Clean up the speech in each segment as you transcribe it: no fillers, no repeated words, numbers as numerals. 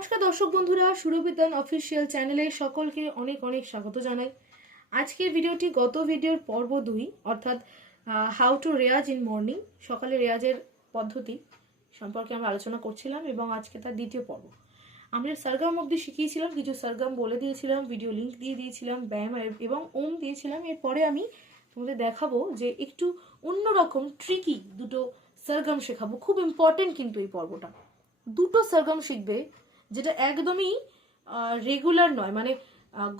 নমস্কার দর্শক বন্ধুরা, সুরবিতান অফিসিয়াল চ্যানেলে সকলকে অনেক অনেক স্বাগত জানাই। আজকের ভিডিওটি গত ভিডিওর পর্ব 2 অর্থাৎ how to Riaz in morning, সকালে রেয়াজের পদ্ধতি সম্পর্কে আমরা আলোচনা করছিলাম এবং আজকে তার দ্বিতীয় পর্ব। আমরা সরগম অবধি শিখিয়েছিলাম, কিছু সরগম বলে দিয়েছিলাম, ভিডিও লিঙ্ক দিয়ে দিয়েছিলাম, ব্যায়াম এবং ওম দিয়েছিলাম। এরপরে আমি তোমাদের দেখাবো যে একটু অন্যরকম ট্রিকি দুটো সরগম শেখাবো। খুব ইম্পর্টেন্ট কিন্তু এই পর্বটা। দুটো সরগম শিখবে যেটা একদমই রেগুলার নয়, মানে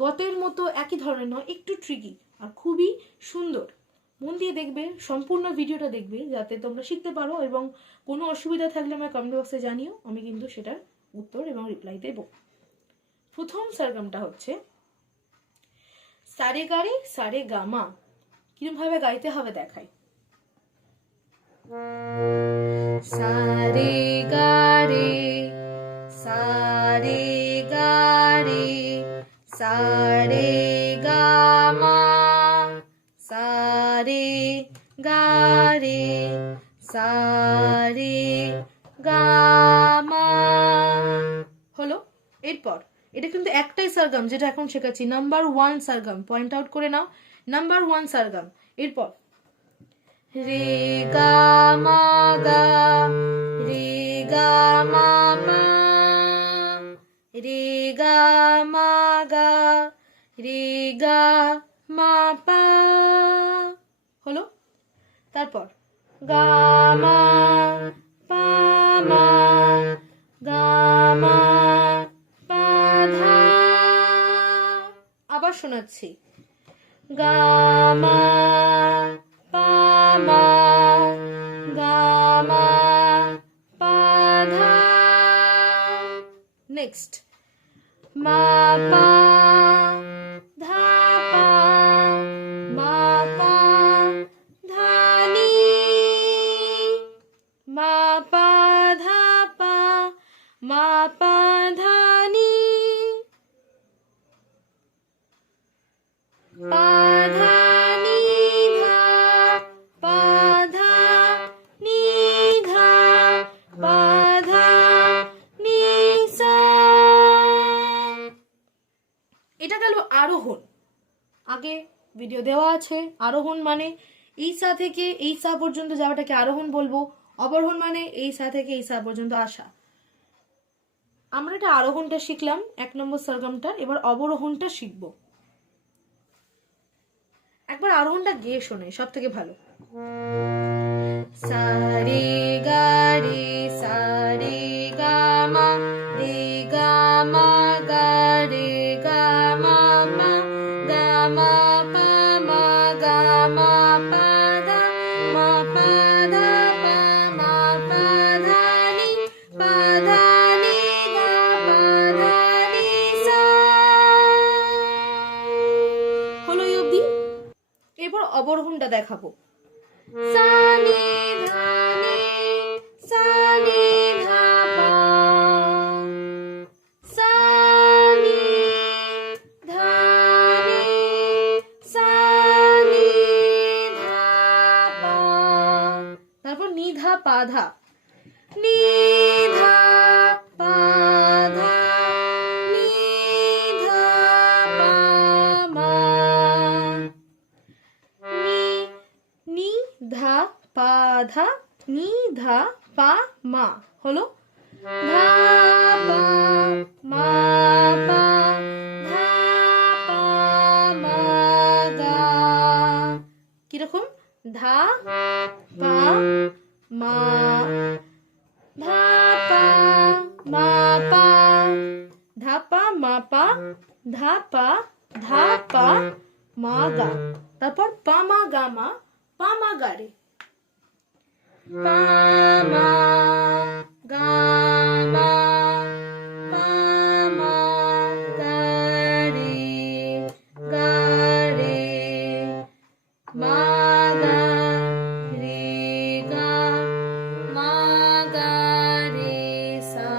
গতের মতো একই ধরনের নয়, একটু ট্রিকি আর খুবই সুন্দর। মন দিয়ে দেখবে, সম্পূর্ণ ভিডিওটা দেখবে যাতে তোমরা শিখতে পারো, এবং কোনো অসুবিধা থাকলে আমার কমেন্ট বক্সে জানিও, আমি কিন্তু সেটার উত্তর এবং রিপ্লাই দেব। প্রথম সরগমটা হচ্ছে সারে গারে সারে গামা। কিরকম ভাবে গাইতে হবে দেখাই। সারে গারে সারে গারে সারে গামা সারে গারে সারে গামা। হলো। এরপর এটা কিন্তু একটাই সরগম যেটা এখন শেখাচ্ছি, নাম্বার 1 সরগম। পয়েন্ট আউট করে নাও, নাম্বার 1 সরগম। এরপর রে গা মা গা রে গা মা পা রে গা মা গা রে গা মা পা। হলো। তারপর গা মা পা মা গা মা পা ধা। আবার শোনাচ্ছি, গা মা পা মা গা মা পা ধা। নেক্সট মা পা ধা পা মা পা ধা নি মা পা ধা পা মা পা ধা নি পা ধা নি ধা পা ধা নি ধা পা ধা নি সা। এটা গেল আরোহণ। আগে ভিডিও দেওয়া আছে। আরোহণ মানে এই সা থেকে এই সা পর্যন্ত যাওয়াটাকে আরোহণ বলবো। অবরোহণ মানে এই সা থেকে এই সা পর্যন্ত আসা। আমরা এটা আরোহণটা শিখলাম 1 নম্বর সরগমটা। এবার অবরোহণটা শিখবো। একবার আরোহণটা গেয়ে শোনে, সব থেকে ভালো। সারে গা রে সারে গা মা রে গা মা গা রে গা মা পা গা মা পা মা গা মা পা ধা মা পা ধা পা মা পা ধা নি পা ধা নি ধা পা ধা নি সা। হলো এই অবধি। এরপর অবরোহণটা দেখাবো। সা নি ধা নি সা নি ধা পা সা নি ধা নি সা নি ধা পা। তারপর নি ধা পা ধা নি ধা পা ধা নি ধা পা মা নি ধা পা ধা নি ধা পা মা। হলো। ধা পা মা পা ধা পা মা গা। কিরকম? ধা পা মা ধা পা মা পা ধা পা মা পা ধা পা ধা পা মা গা। তারপর পা মা গা মা পা মা গা রে পা মা গা মা পা মা গা রে গা রে মা গা রে গা মা গা রে সা।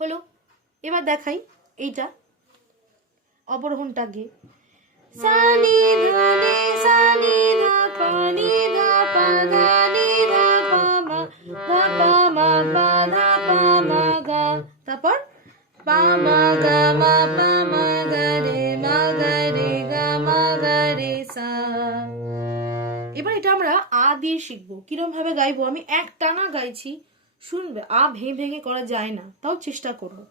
হলো। এবার দেখাই এইটা অবরোহণটা গিয়ে। সা নি ধা নি সা নি ধা পা নি ধা পা ধা নি ধা পা মা ধা পা মা পা ধা তারপর পা মা গা মা পা মা গা রে গা মা গা রে সা। এবার এটা আমরা আ দিয়ে শিখবো। কিরম ভাবে গাইবো, আমি এক টানা গাইছি, শুনবে। আ ভেঙে ভেঙে করা যায় না, তাও চেষ্টা করবো।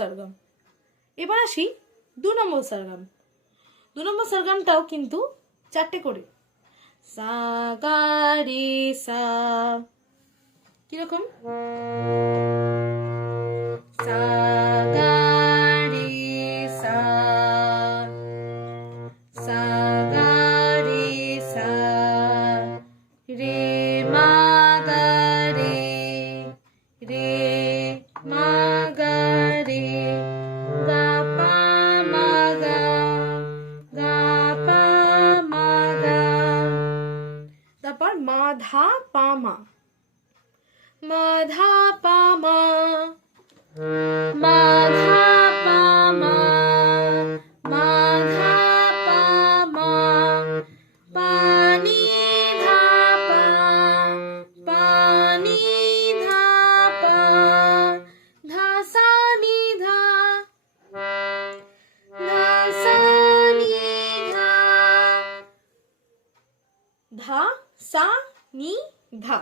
সরগম। এবার আসি 2 নম্বর সরগম। 2 নম্বর সরগমটাও কিন্তু 4টে করে, সা গা রে সা। কিরকম? সা গা রে সা, সা গা রে সা, রে মা গা রে, রে মা গা রে, গা পা মা গা, গা পা মা গা। তারপর মা ধা পা মা, মা ধা পা মা, মা ধা পা মা, মা ধা পা মা, পা নি ধা পা, পা নি ধা পা, ধা সা নি ধা, ধা সা নি ধা, ধা সা নি ধা,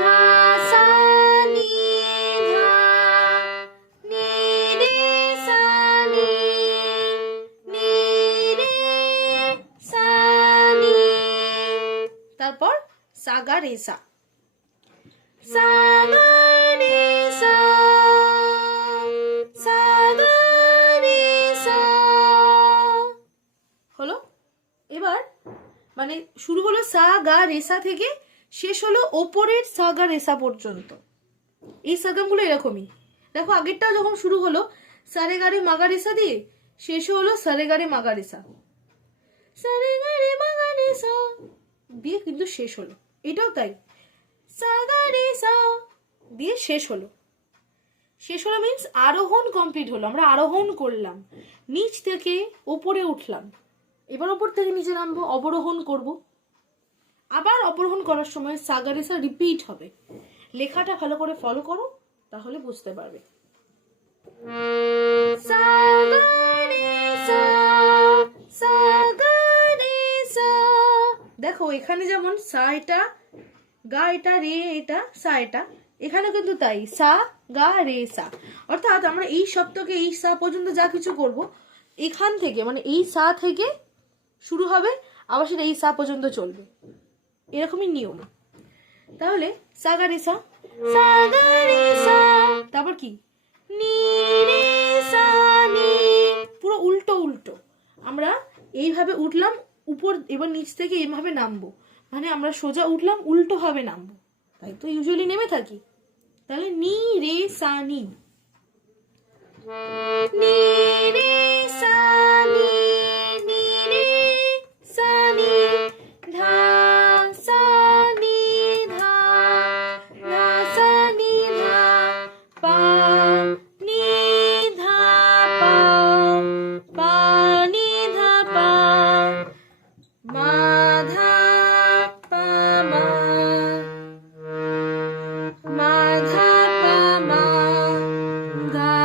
ধা সা নি ধা, নি রে সা নি, নি রে সা নি। তারপর সা গা রে সা, সা গা রে সা, সা গা রে সা। হলো? এবার মানে শুরু হলো সা গা রে সা থেকে, শেষ হলো ওপরের সা গা রে সা পর্যন্ত। এই সরগমগুলো এরকমই। দেখো আগেরটা যখন শুরু হলো সারে গা রে মা গা রে সা দিয়ে, শেষ হলো সারে গা রে মা গা রে সা, সারে গা রে মা গা রে সা দিয়ে কিন্তু শেষ হলো। এটাও তাই, সা গা রে সা দিয়ে শেষ হলো। শেষ হলো মিন্স আরোহণ কমপ্লিট হলো, আমরা আরোহণ করলাম, নিচ থেকে ওপরে উঠলাম। এবার ওপর থেকে নিচে নামবো, অবরোহণ করব। আবার অবরোহণ করার সময় সা গা রে সা রিপিট হবে। লেখাটা ভালো করে ফলো করো, তাহলে বুঝতে পারবে। সা গা রে সা, সা গা রে সা। দেখো এখানে যেমন সা এটা, গা এটা, রে এটা, সা এটা, এখানে কিন্তু তাই, সা গা রে সা। অর্থাৎ আমরা এই সপ্তকে এই সা পর্যন্ত যা কিছু করব, এখান থেকে মানে এই সা থেকে শুরু হবে, আবার সেটা এই সা পর্যন্ত চলবে। এরকমই নিয়ম। তাহলে সা গা রে সা, সা গা রে সা, তারপর কি নি রে সা নি, পুরো উল্টো উল্টো। আমরা এইভাবে উঠলাম উপর, এবার নিচ থেকে এইভাবে নামবো, মানে আমরা সোজা উঠলাম উল্টো ভাবে নামবো, তাই তো ইউজুয়ালি নেমে থাকি। তাহলে নি রে সা নি, নি রে সা নি, নি রে সা নি, ধা সা নি ধা, ধা সা নি ধা, পা নি ধা পা, পা নি ধা পা, মা ধা পা মা, মা ধা পা মা, গা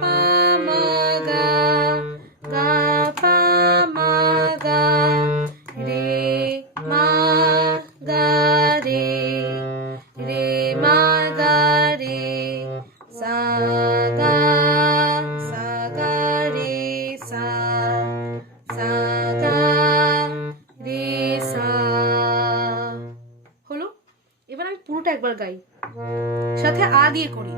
পা মা গা, গা পা মা গা, রে মা গা রে, রে মা গা রে, সা গা, সা গা রে সা, সা গা রে সা। হলো? এবার আমি পুরোটা একবার গাই, সাথে আ দিয়ে করি।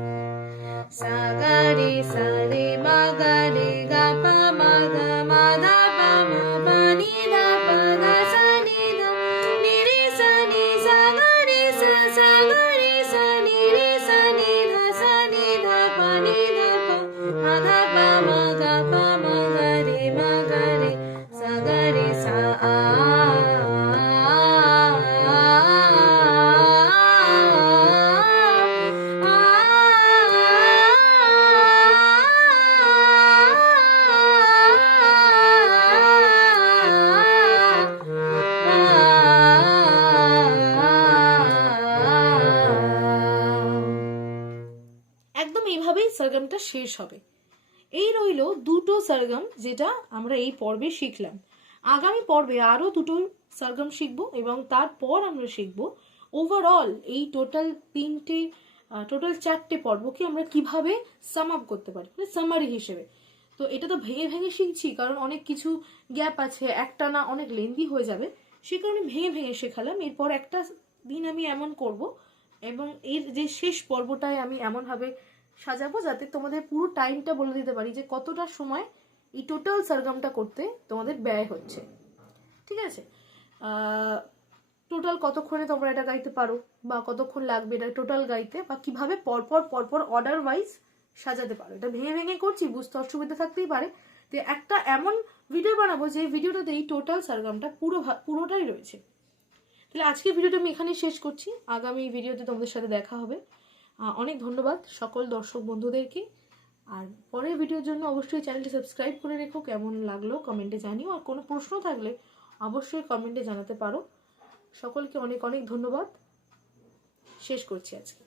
সা গা রে সা, রে মা গা রে, গা পা মা গা, মা ধা পা মা, পা নি ধা পা, ধা সা নি ধা, নি রে সা নি, সা গা রে সা, সা সরগমটা শেষ হবে। এই রইল দুটো সরগম যেটা আমরা এই পর্বে শিখলাম। আগামী পর্বে আরো দুটো সরগম শিখবো এবং তারপর আমরা শিখবো ওভারঅল এই টোটাল 4টে পর্বকে আমরা কিভাবে সাম আপ করতে পারি, মানে সামারি হিসেবে। তো এটা তো ভেঙে ভেঙে শিখছি, কারণ অনেক কিছু গ্যাপ আছে, একটা না অনেক লেন্দি হয়ে যাবে, সে কারণে ভেঙে ভেঙে শেখালাম। এরপর একটা দিন আমি এমন করব এবং এর যে শেষ পর্বটায় আমি এমনভাবে সাজাবো যাতে তোমাদের পুরো টাইমটা বলে দিতে পারি যে কতটা সময় এই টোটাল সরগমটা করতে তোমাদের ব্যয় হচ্ছে। ঠিক আছে, টোটাল কতক্ষণে তোমরা এটা গাইতে পারো বা কতক্ষণ লাগবে এটা টোটাল গাইতে, বা কিভাবে পরপর অর্ডার ওয়াইজ সাজাতে পারো। এটা ভেঙে ভেঙে করছি, বুঝতে অসুবিধা থাকতেই পারে। তো একটা এমন ভিডিও বানাবো যে ভিডিওটাতে এই টোটাল সরগমটা পুরোটাই রয়েছে। তাহলে আজকের ভিডিওটা আমি এখানেই শেষ করছি, আগামী ভিডিওতে তোমাদের সাথে দেখা হবে। অনেক ধন্যবাদ সকল দর্শক বন্ধুদেরকে। আর পরের ভিডিওর জন্য অবশ্যই চ্যানেলটি সাবস্ক্রাইব করে রেখো। কেমন লাগলো কমেন্টে জানিও, আর কোনো প্রশ্ন থাকলে অবশ্যই কমেন্টে জানাতে পারো। সকলকে অনেক অনেক ধন্যবাদ। শেষ করছি আজকে।